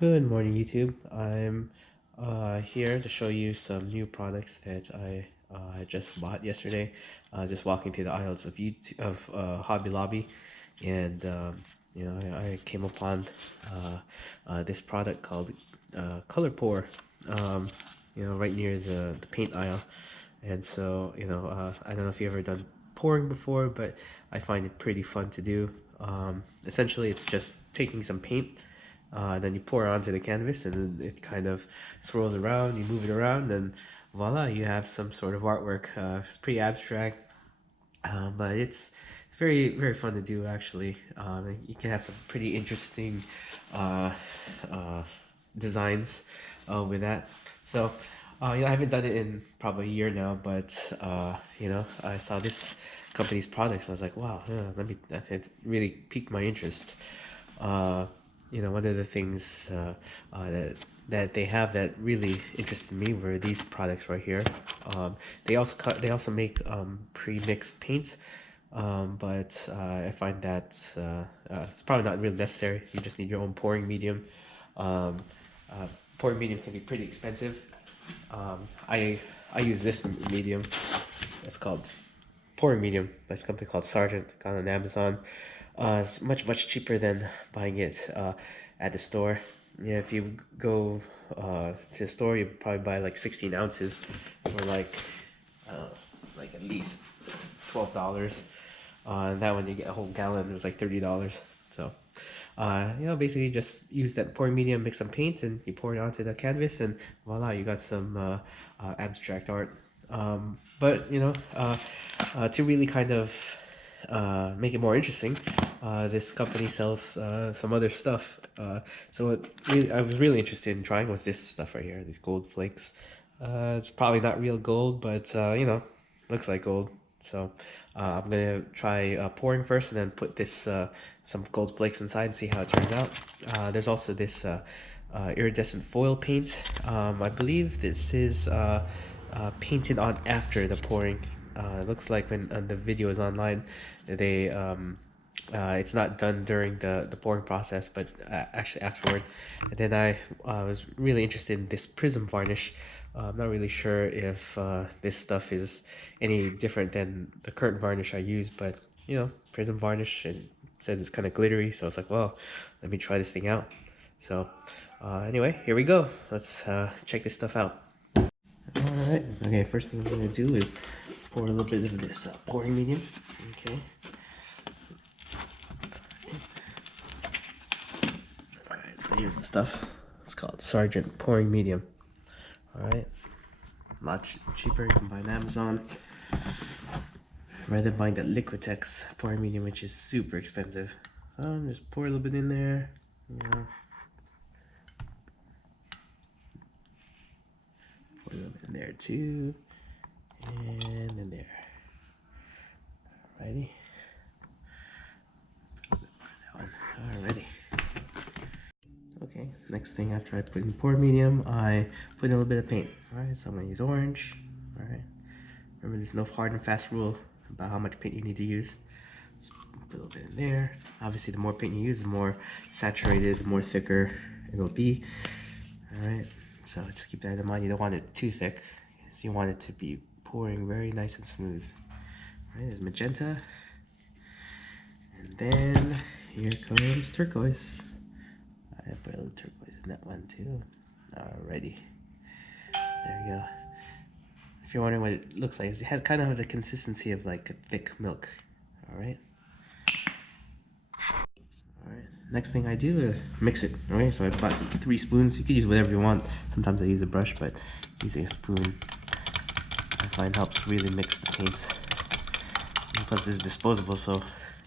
Good morning, YouTube. I'm here to show you some new products that I just bought yesterday. Just walking through the aisles of Hobby Lobby, and I came upon this product called Color Pour. Right near the paint aisle, and so I don't know if you've ever done pouring before, but I find it pretty fun to do. Essentially, it's just taking some paint. Then you pour it onto the canvas and it kind of swirls around, you move it around, and voila, you have some sort of artwork. It's pretty abstract, but it's very, very fun to do actually. You can have some pretty interesting uh, uh, designs with that. So, I haven't done it in probably a year now, but I saw this company's products. I was like, wow, yeah, it really piqued my interest. Uh, One of the things that they have that really interested me were these products right here. They also make pre-mixed paints, but I find that it's probably not really necessary. You just need your own pouring medium. Um, uh, Pouring medium can be pretty expensive. I use this medium. It's called pouring medium by this company called Sargent. Got on Amazon. It's much cheaper than buying it at the store. Yeah, if you go to the store, you probably buy like 16 ounces for like at least $12. And that one you get a whole gallon. It was like $30. So, basically just use that pouring medium, mix some paint, and you pour it onto the canvas, and voila, you got some abstract art. To really kind of make it more interesting, this company sells some other stuff. I was really interested in trying was this stuff right here, these gold flakes. It's probably not real gold, but looks like gold. So I'm gonna try pouring first, and then put this some gold flakes inside and see how it turns out. There's also this iridescent foil paint. I believe this is painted on after the pouring. It looks like when the video is online, they it's not done during the pouring process, but actually afterward. And then I was really interested in this prism varnish. I'm not really sure if this stuff is any different than the current varnish I use, but prism varnish, and says it's kind of glittery, so it's like, well, let me try this thing out. So anyway, here we go. Let's check this stuff out. Alright, okay, first thing I'm going to do is pour a little bit of this pouring medium. Okay. Alright, so here's the stuff. It's called Sargent Pouring Medium. Alright, a lot cheaper. You can buy on Amazon rather than buying the Liquitex pouring medium, which is super expensive. Just pour a little bit in there. Pour a little bit in there too, and in there. Alrighty. Alrighty. Okay, next thing after I put in pour medium, I put in a little bit of paint. Alright, so I'm gonna use orange. Alright. Remember, there's no hard and fast rule about how much paint you need to use. So put a little bit in there. Obviously, the more paint you use, the more saturated, the more thicker it'll be. Alright, so just keep that in mind. You don't want it too thick, so you want it to be pouring very nice and smooth. Alright, there's magenta. And then here comes turquoise. I put a little turquoise in that one too. Alrighty. There we go. If you're wondering what it looks like, it has kind of the consistency of like a thick milk. Alright. Alright. Next thing I do is mix it. Alright, so I bought 3 spoons. You could use whatever you want. Sometimes I use a brush, but using a spoon I find helps really mix the paints. And plus it's disposable, so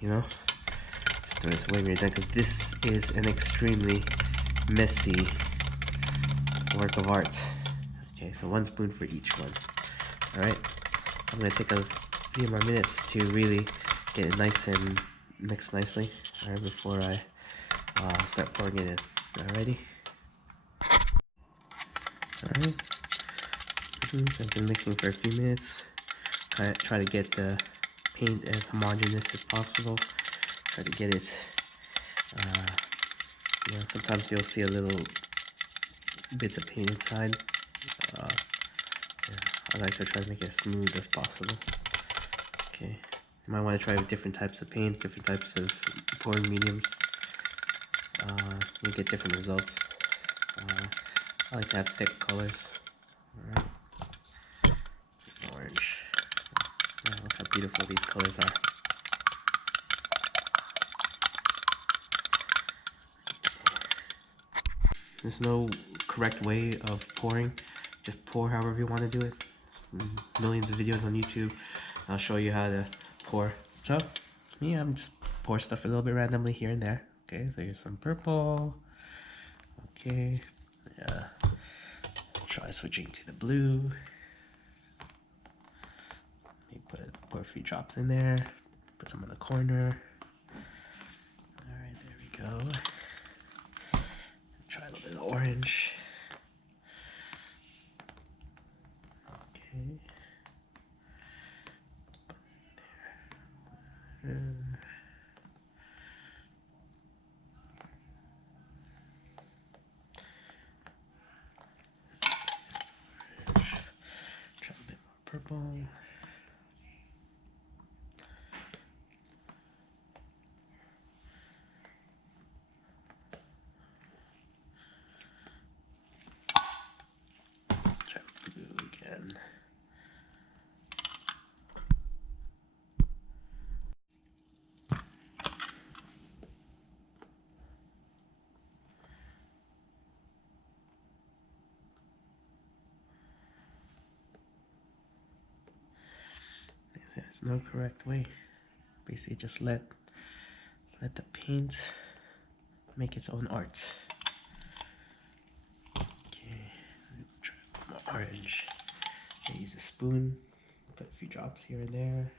just throw this away when you're done, because this is an extremely messy work of art. Okay, so 1 spoon for each one. Alright, I'm going to take a few more minutes to really get it nice and mixed nicely, alright, before I start pouring it in. Alrighty. Alright. I've been mixing for a few minutes. Try to get the paint as homogeneous as possible. Try to get it You know, sometimes you'll see a little bits of paint inside. Uh, yeah, I like to try to make it as smooth as possible. Okay, you might want to try different types of paint, different types of pouring mediums. You'll get different results. I like to have thick colors. Alright, orange. Yeah, look how beautiful these colors are. There's no correct way of pouring. Just pour however you want to do it. There's millions of videos on YouTube. I'll show you how to pour. So, me, I'm just pour stuff a little bit randomly here and there. Okay, so here's some purple. Okay, yeah. Try switching to the blue. Maybe pour a few drops in there. Put some in the corner. Alright, there we go. Try a little bit of orange. Okay. There. Try a bit more purple. Try blue again. There's no correct way. Basically, just let the paint make its own art. Okay, let's try more orange. I use a spoon, put a few drops here and there.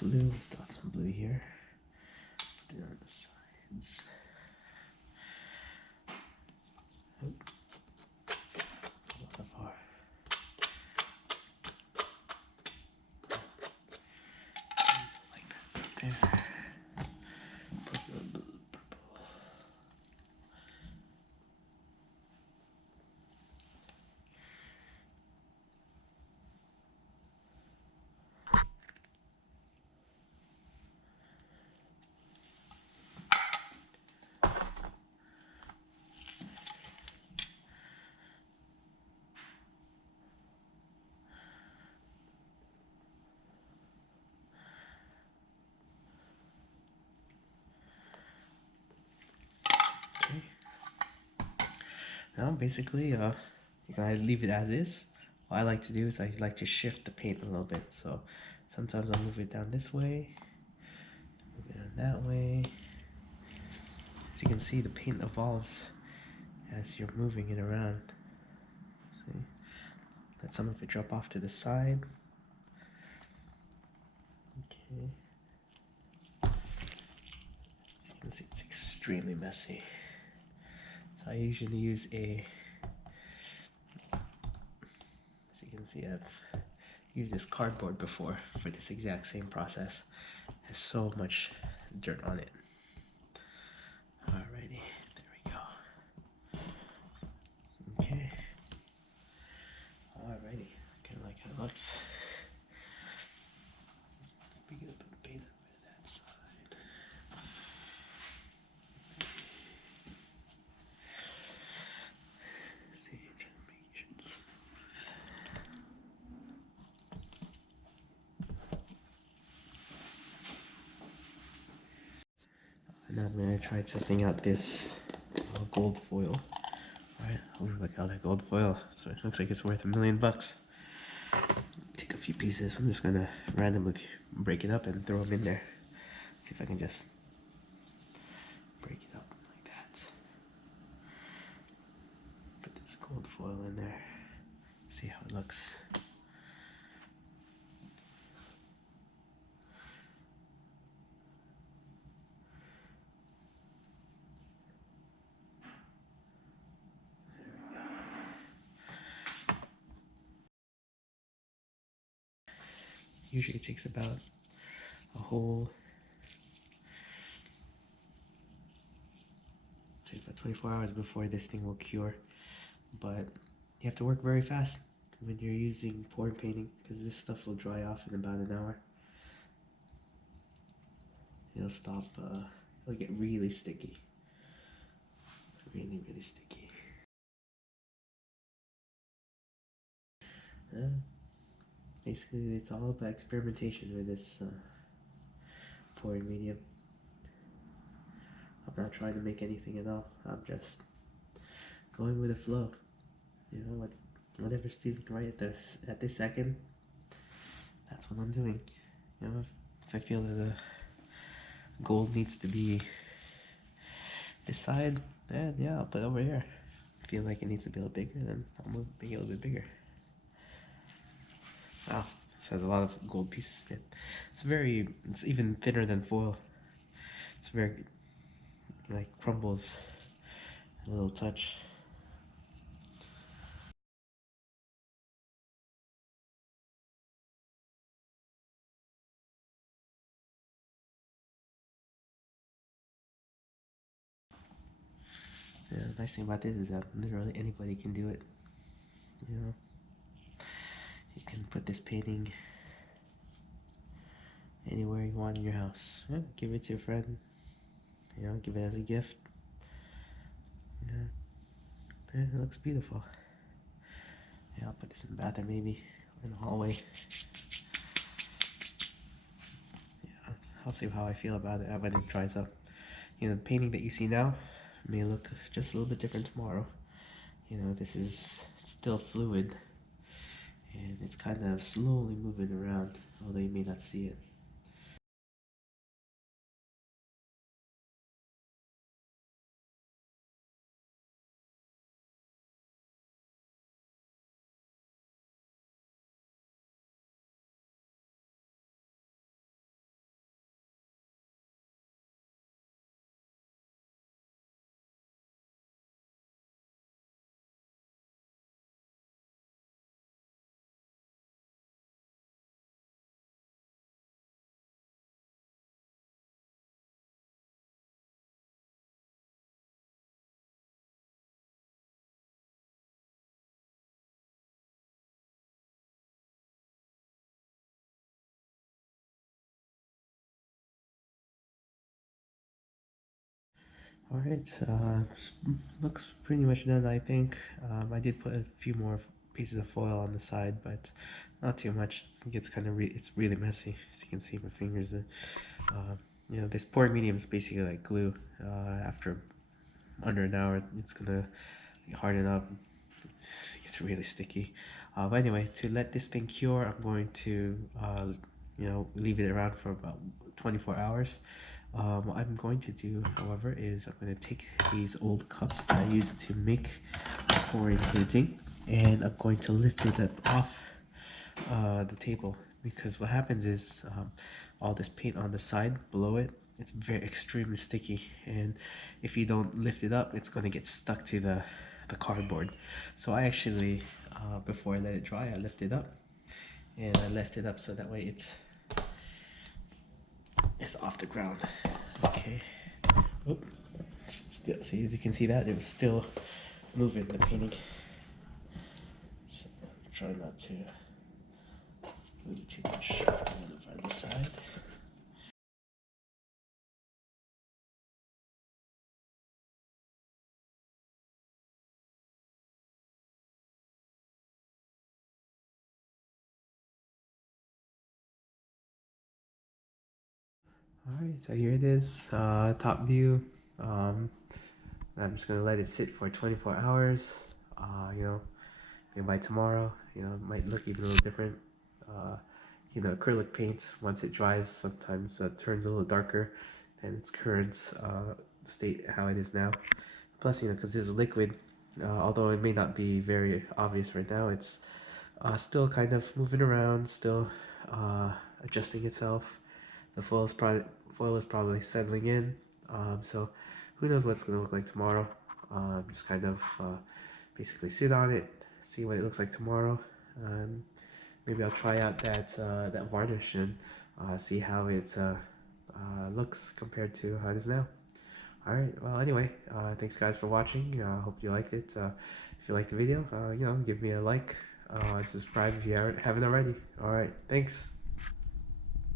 Blue, still have some blue here. Put it on the sides. Oop. A lot of our like that's up there. Put a little blue, purple. Okay. Now basically, you can either leave it as is. What I like to do is I like to shift the paint a little bit. So sometimes I'll move it down this way, move it down that way. As you can see, the paint evolves as you're moving it around. See? Let some of it drop off to the side. Okay. As you can see, it's extremely messy. So I usually use as you can see, I've used this cardboard before for this exact same process. It has so much dirt on it. Alrighty, there we go. Okay. Alrighty, kind of like how it looks. We gonna put the paint over that side. See, trying to make sure it's smooth. And now I'm gonna try testing out this gold foil. Alright, look at all that gold foil. So it looks like it's worth $1 million. Take a few pieces. I'm just gonna randomly break it up and throw them in there. See if I can just break it up like that. Put this gold foil in there. See how it looks. Usually it takes about a whole, take about 24 hours before this thing will cure. But you have to work very fast when you're using pour painting, because this stuff will dry off in about an hour. It'll stop, it'll get really sticky. Really, really sticky. Basically, it's all about experimentation with this pouring medium. I'm not trying to make anything at all. I'm just going with the flow. You know, whatever's feeling right at this second, that's what I'm doing. You know, if I feel that the gold needs to be this side, then yeah, I'll put it over here. Feel like it needs to be a little bigger, then I'll make it a little bit bigger. Wow, this has a lot of gold pieces in it. It's even thinner than foil. It's very, like, crumbles a little touch. Yeah, the nice thing about this is that literally anybody can do it. You know, you can put this painting anywhere you want in your house. Yeah, give it to a friend. You know, give it as a gift. Yeah, yeah, it looks beautiful. Yeah, I'll put this in the bathroom maybe, or in the hallway. Yeah, I'll see how I feel about it when it dries up. You know, the painting that you see now may look just a little bit different tomorrow. You know, this is still fluid, and it's kind of slowly moving around, although you may not see it. Alright, looks pretty much done, I think. I did put a few more pieces of foil on the side, but not too much. It gets kind of it's really messy, as you can see my fingers. You know, this pouring medium is basically like glue. After under an hour, it's gonna harden up. It's really sticky. But anyway, to let this thing cure, I'm going to, you know, leave it around for about 24 hours. What I'm going to do, however, is I'm going to take these old cups that I used to make pouring painting, and I'm going to lift it up off the table, because what happens is all this paint on the side below it, it's very extremely sticky, and if you don't lift it up, it's going to get stuck to the cardboard. So I actually, before I let it dry, I lift it up, and I left it up so that way it's off the ground. Okay. Oh, still, see, as you can see that it was still moving, the painting. So try not to move it too much. On the side. Alright, so here it is, top view. Um, I'm just gonna let it sit for 24 hours. You know, and by tomorrow, you know, it might look even a little different. Uh, you know, acrylic paint, once it dries, sometimes turns a little darker than its current state, how it is now. Plus, you know, because it's liquid, although it may not be very obvious right now, it's still kind of moving around, still adjusting itself. The foil is probably settling in. So who knows what's going to look like tomorrow. Just kind of basically sit on it, see what it looks like tomorrow. maybe I'll try out that varnish and see how it looks compared to how it is now. All right. Well, anyway, thanks guys for watching. Hope you liked it. If you liked the video, give me a like and subscribe if you haven't already. All right. Thanks.